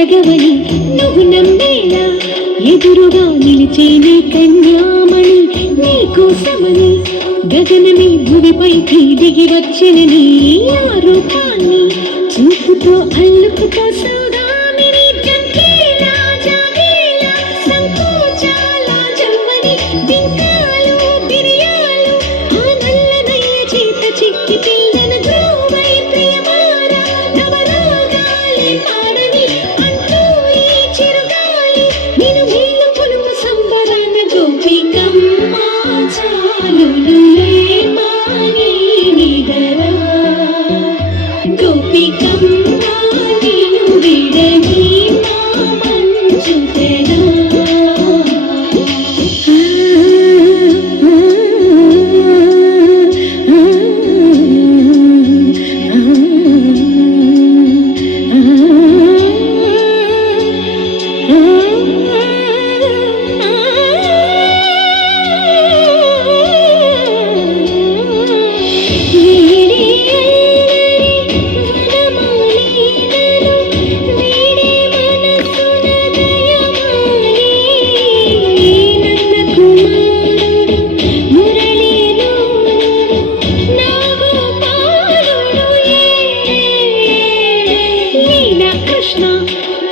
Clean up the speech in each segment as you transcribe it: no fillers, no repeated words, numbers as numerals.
జరగవని నువ్వు నమ్మేలా ఎదురుగా నిలిచేనే కన్యామణి నీకోసమని గగనమే భూమిపైకి దిగి వచ్చిన నీ ఆ రూపాన్ని చూపుతో అల్లుకుతో సౌదామిని జంకేలా జాగేలా సంకోచాల జమ్మని బింకాలు బిరియాలు ఆ నల్లనయ్య చేత చిక్కి పిల్లన గ్రోవై ప్రియమార నవరాగాలే పాడని అంటూ ఈ చిరుగాలి నిన్ను మేలు కొలువు సంబరాన గోపికమ్మ చాలులులే మాని నిదరా గోపికమ్మ నిన్ను విడని మా మంచు తెరా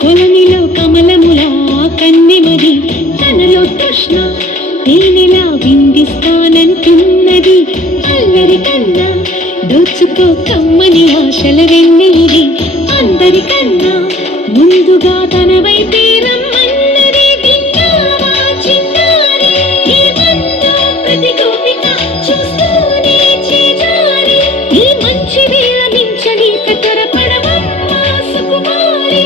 కొలనిలో కమలముల కన్నెమది తనలో తృష్ణ తేనెలా విందిస్తానంటున్నది అల్లరి కన్నా దోచుకో కమ్మని ఆశల వెన్నెయిది అందరికన్నా ముందుగా తన వైపే రమ్మన్నది విన్నావా చిన్నారి ఏమందో ప్రతి గోపిక చూస్తూనే చేజారి ఈ మంచి వేళ మించని కతరపడవమ్మ సుకుమారి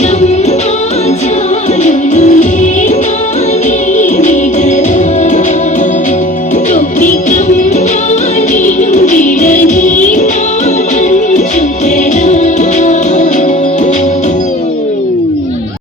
Come